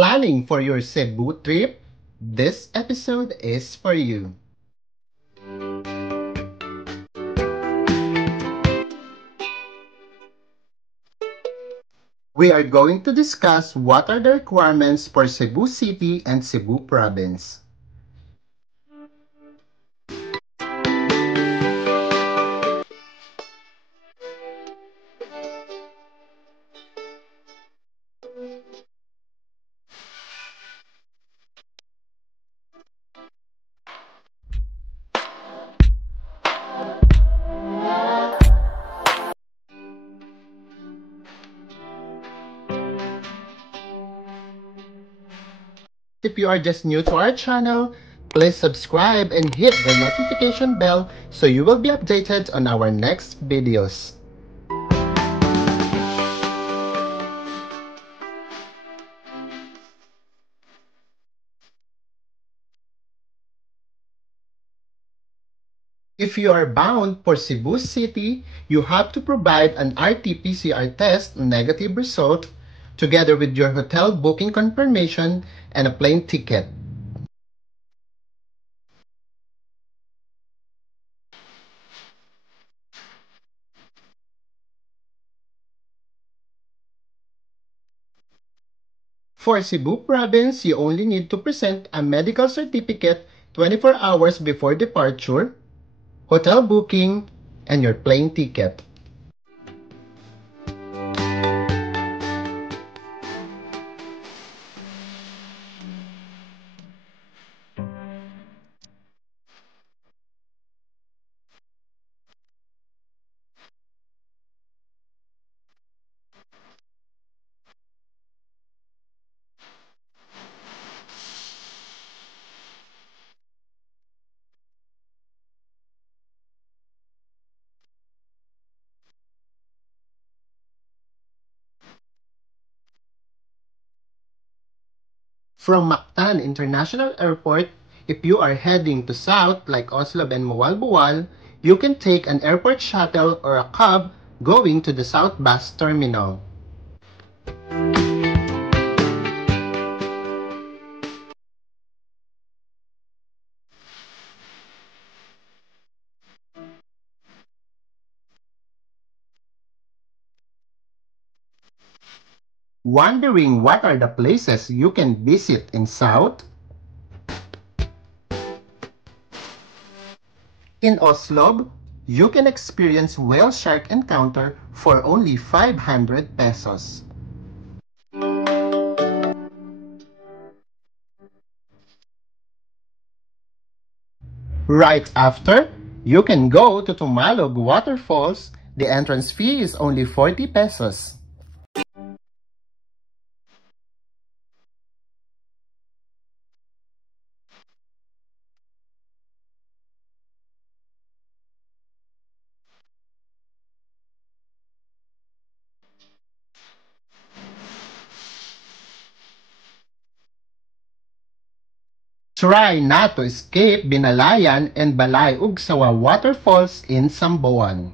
planning for your Cebu trip? This episode is for you. We are going to discuss what are the requirements for Cebu City and Cebu Province. If you are just new to our channel, please subscribe and hit the notification bell so you will be updated on our next videos. If you are bound for Cebu City, you have to provide an RT-PCR test negative result together with your hotel booking confirmation and a plane ticket. For Cebu Province, you only need to present a medical certificate 24 hours before departure, hotel booking, and your plane ticket. From Mactan International Airport, if you are heading to south like Oslo and Mualbual, you can take an airport shuttle or a cab going to the South Bus Terminal. Wondering what are the places you can visit in South? In Oslo, you can experience whale shark encounter for only 500 pesos. Right after, you can go to Tumalog Waterfalls. The entrance fee is only 40 pesos. Try not to escape Binalayan and Balay Ugsawa waterfalls in Samboan.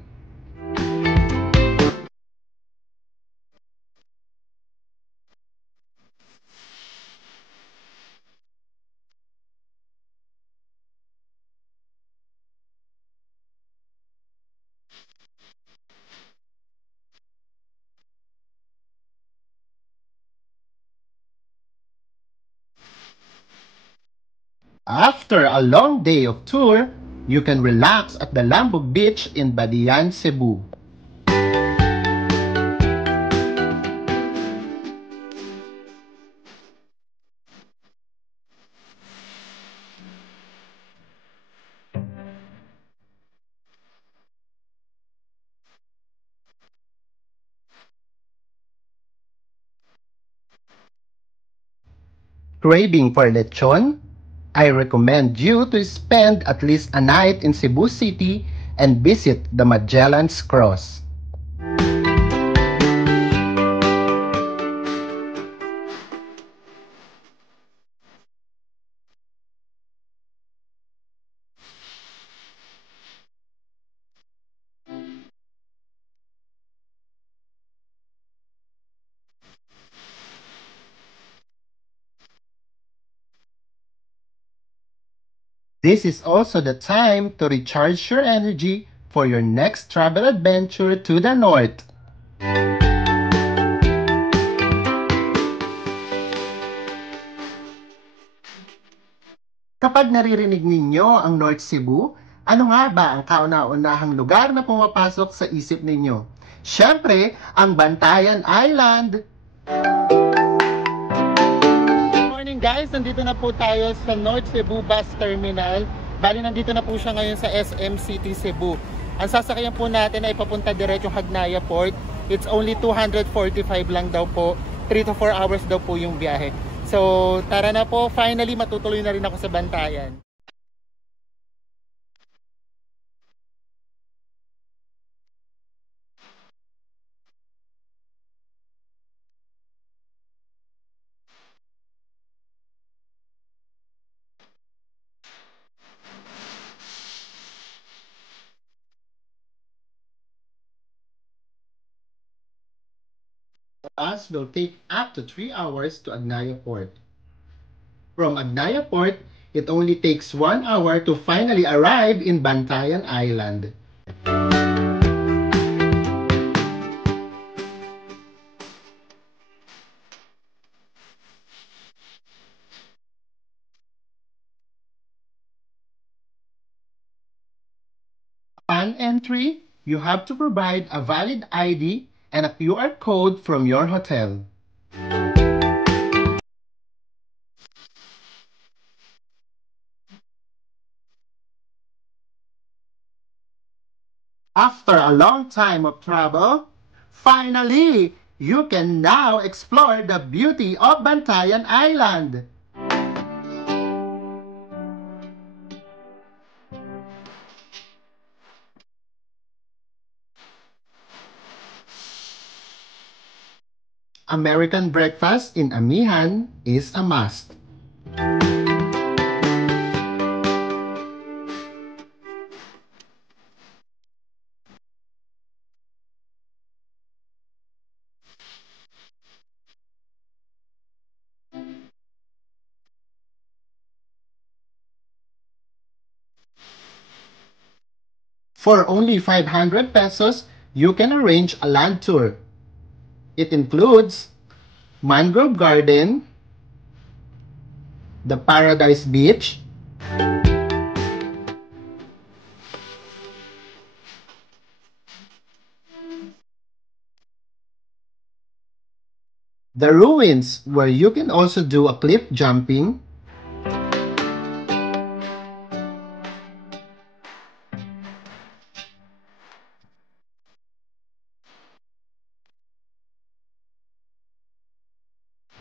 After a long day of tour, you can relax at the Lambog Beach in Badian, Cebu. Craving for lechon? I recommend you to spend at least a night in Cebu City and visit the Magellan's Cross. This is also the time to recharge your energy for your next travel adventure to the north. Kapag naririnig ninyo ang North Cebu, ano nga ba ang kauna-unahang lugar na pumapasok sa isip ninyo? Siyempre, ang Bantayan Island! Good morning guys! Nandito na po tayo sa North Cebu Bus Terminal. Bali, nandito na po siya ngayon sa SM City Cebu. Ang sasakyan po natin ay papunta diretsong Hagnaya Port. It's only 245 lang daw po. 3 to 4 hours daw po yung biyahe. So, tara na po. Finally, matutuloy na rin ako sa Bantayan. The bus will take up to 3 hours to Agnaya Port. From Agnaya Port, it only takes 1 hour to finally arrive in Bantayan Island. Upon entry, you have to provide a valid ID and a QR code from your hotel. After a long time of travel, finally, you can now explore the beauty of Bantayan Island. American breakfast in Amihan is a must. For only 500 pesos, you can arrange a land tour. It includes Mangrove Garden, the Paradise Beach, the ruins where you can also do a cliff jumping,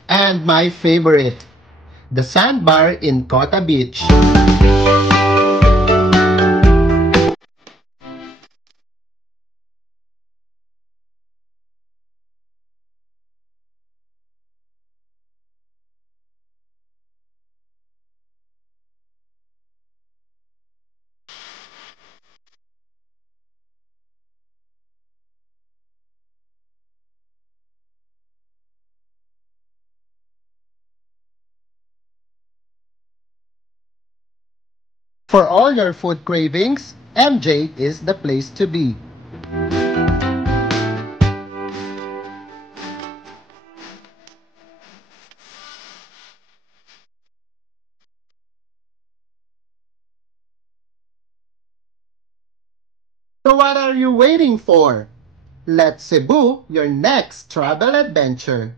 and my favorite, the sandbar in Kota Beach. For all your food cravings, MJ is the place to be. So what are you waiting for? Let Cebu your next travel adventure.